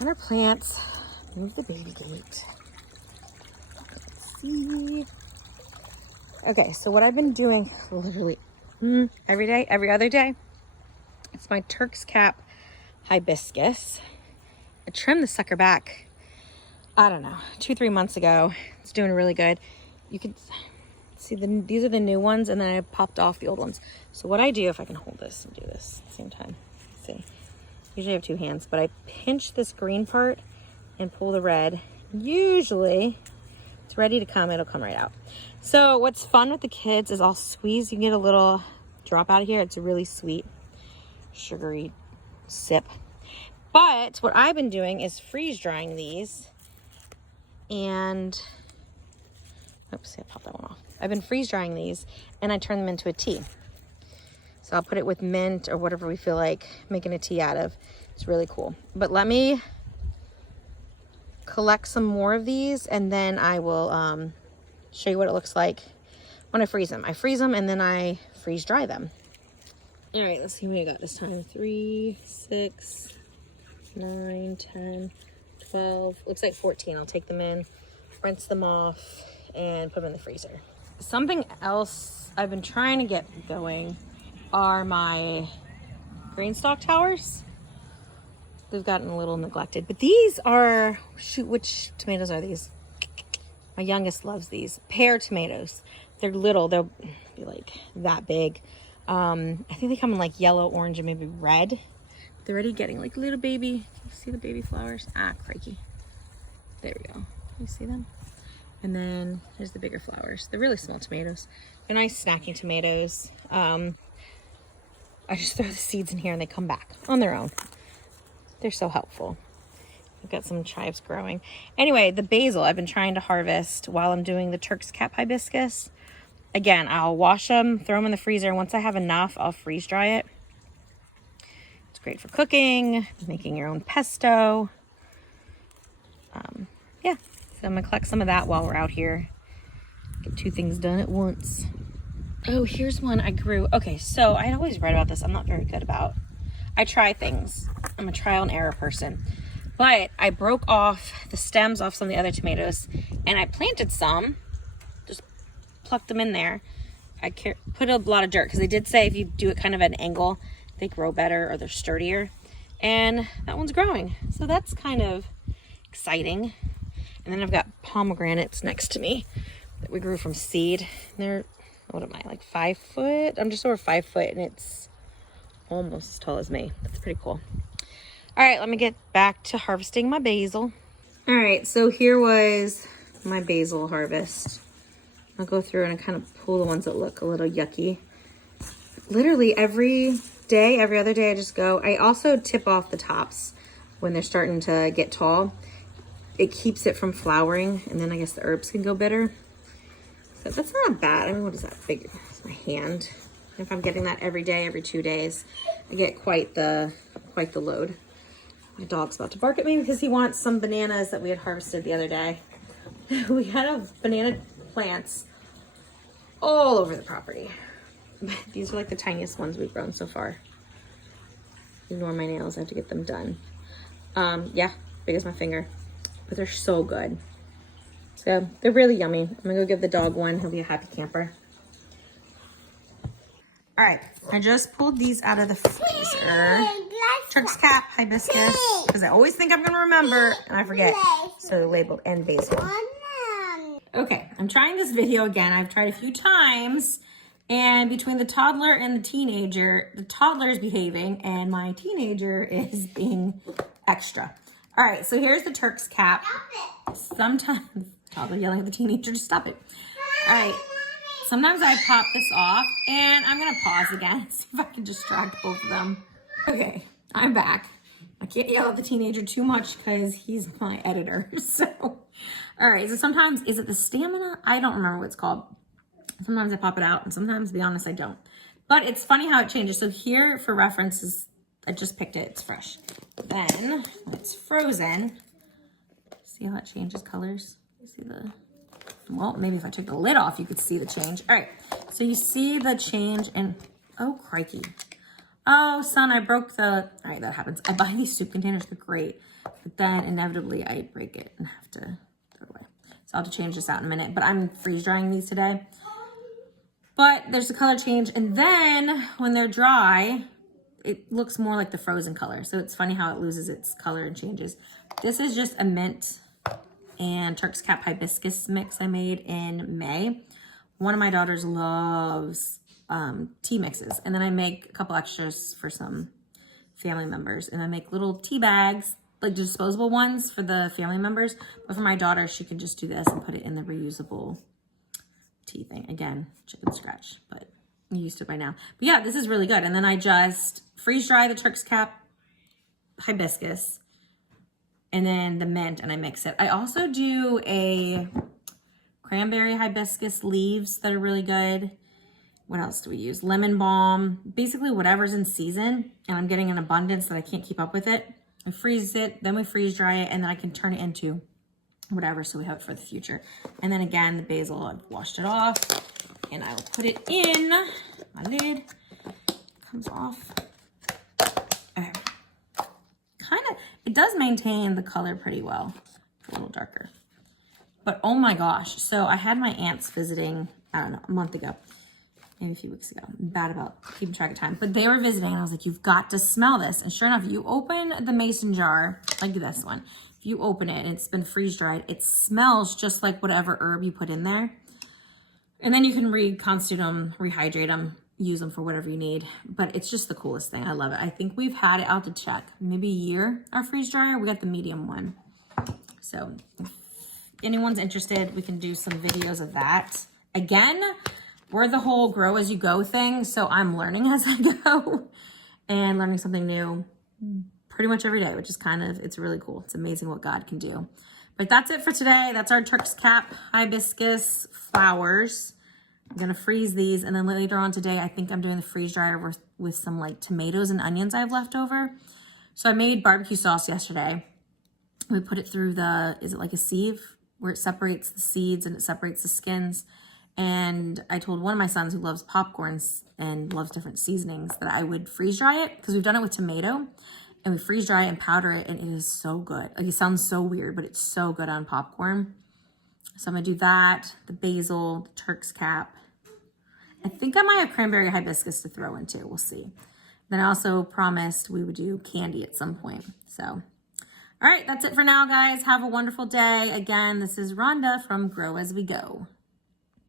working our plants. Move the baby gate. Let's see. Okay, so what I've been doing literally every day, every other day, it's my Turks Cap Hibiscus. I trimmed the sucker back, I don't know, 2-3 months ago. It's doing really good. You can see these are the new ones, and then I popped off the old ones. So what I do, if I can hold this and do this at the same time, let's see. Usually I have 2 hands, but I pinch this green part and pull the red. Usually it's ready to come, it'll come right out. So what's fun with the kids is I'll squeeze, you can get a little drop out of here. It's a really sweet, sugary sip. But what I've been doing is freeze drying these, and oops, I popped that one off. I've been freeze drying these, and I turn them into a tea. So I'll put it with mint or whatever we feel like making a tea out of. It's really cool. But let me collect some more of these, and then I will show you what it looks like when I freeze them. I freeze them and then I freeze dry them. All right, let's see what I got this time. 3, 6, 9, 10, 12, looks like 14. I'll take them in, rinse them off, and put them in the freezer. Something else I've been trying to get going are my green stalk towers. They've gotten a little neglected, but these are, shoot, which tomatoes are these? My youngest loves these. Pear tomatoes. They're little, they'll be like that big. I think they come in like yellow, orange, and maybe red. They're already getting like little baby. Can you see the baby flowers? Ah, crikey. There we go. Can you see them? And then here's the bigger flowers. They're really small tomatoes. They're nice snacking tomatoes. I just throw the seeds in here and they come back on their own. They're so helpful. I've got some chives growing. Anyway, the basil I've been trying to harvest while I'm doing the Turks Cap hibiscus. Again, I'll wash them, throw them in the freezer, and once I have enough, I'll freeze dry it. It's great for cooking, making your own pesto. Yeah, so I'm gonna collect some of that while we're out here. Get 2 things done at once. Oh, here's one I grew. Okay, so I had always read about this. I'm not very good about. I try things. I'm a trial and error person. But I broke off the stems off some of the other tomatoes, and I planted some. Just plucked them in there. I put a lot of dirt, because they did say if you do it kind of at an angle, they grow better or they're sturdier. And that one's growing. So that's kind of exciting. And then I've got pomegranates next to me that we grew from seed. And they're, what am I, like 5 foot? I'm just over 5 foot, and it's almost as tall as me. That's pretty cool. All right, let me get back to harvesting my basil. All right, so here was my basil harvest. I'll go through and I kind of pull the ones that look a little yucky. Literally every day, every other day, I just go. I also tip off the tops when they're starting to get tall. It keeps it from flowering, and then I guess the herbs can go bitter. So that's not bad. I mean, what is that? Big, it's my hand. If I'm getting that every day, every 2 days, I get quite the load. My dog's about to bark at me because he wants some bananas that we had harvested the other day. We had banana plants all over the property. These are like the tiniest ones we've grown so far. Ignore my nails, I have to get them done. Yeah, big as my finger, but they're so good. So they're really yummy. I'm gonna go give the dog one. He'll be a happy camper. All right, I just pulled these out of the freezer. Turks Cap hibiscus, because I always think I'm gonna remember and I forget. So they're labeled, and basil. Okay, I'm trying this video again. I've tried a few times, and between the toddler and the teenager, the toddler is behaving and my teenager is being extra. All right, so here's the Turks Cap. Sometimes, toddler yelling at the teenager to stop it. All right, sometimes I pop this off, and I'm gonna pause again, see if I can distract both of them. Okay, I'm back. I can't yell at the teenager too much because he's my editor, so. All right, so sometimes, is it the stamina? I don't remember what it's called. Sometimes I pop it out, and sometimes, to be honest, I don't. But it's funny how it changes. So here, for references, I just picked it, it's fresh. Then, when it's frozen, see how it changes colors? You see the, well, maybe if I took the lid off, you could see the change. All right, so you see the change in, oh crikey. Oh, son, I broke the, all right, that happens. I buy these soup containers, they're great, but then inevitably I break it and have to throw it away. So I'll have to change this out in a minute, but I'm freeze drying these today. But there's a color change, and then when they're dry, it looks more like the frozen color. So it's funny how it loses its color and changes. This is just a mint and Turks Cap Hibiscus mix I made in May. One of my daughters loves tea mixes, and then I make a couple extras for some family members, and I make little tea bags, like disposable ones for the family members, but for my daughter, she can just do this and put it in the reusable tea thing. Again, chicken scratch, but I'm used to it by now. But yeah, this is really good. And then I just freeze dry the Turks Cap Hibiscus and then the mint, and I mix it. I also do a cranberry hibiscus leaves that are really good. What else do we use? Lemon balm, basically whatever's in season, and I'm getting an abundance that I can't keep up with it. I freeze it, then we freeze dry it, and then I can turn it into whatever, so we have it for the future. And then again, the basil, I've washed it off, and I will put it in my lid. Comes off. Okay. Kind of, it does maintain the color pretty well. A little darker. But oh my gosh, so I had my aunts visiting, I don't know, a month ago. Maybe a few weeks ago. I'm bad about keeping track of time. But they were visiting, and I was like, you've got to smell this. And sure enough, you open the mason jar, like this one. If you open it and it's been freeze-dried, it smells just like whatever herb you put in there. And then you can reconstitute them, rehydrate them, use them for whatever you need. But it's just the coolest thing. I love it. I think we've had it out to check maybe a year, our freeze dryer. We got the medium one. So if anyone's interested, we can do some videos of that. Again, we're the whole grow as you go thing. So I'm learning as I go and learning something new pretty much every day, which is kind of, it's really cool. It's amazing what God can do. But that's it for today. That's our Turks Cap Hibiscus flowers. I'm gonna freeze these, and then later on today, I think I'm doing the freeze dryer with some like tomatoes and onions I have left over. So I made barbecue sauce yesterday. We put it through the, is it like a sieve, where it separates the seeds and it separates the skins. And I told one of my sons who loves popcorns and loves different seasonings that I would freeze dry it, because we've done it with tomato, and we freeze dry it and powder it, and it is so good. Like, it sounds so weird, but it's so good on popcorn. So I'm gonna do that, the basil, the Turks Cap. I think I might have cranberry hibiscus to throw in too, we'll see. Then I also promised we would do candy at some point. So, all right, that's it for now, guys. Have a wonderful day. Again, this is Rhonda from Grow As We Go.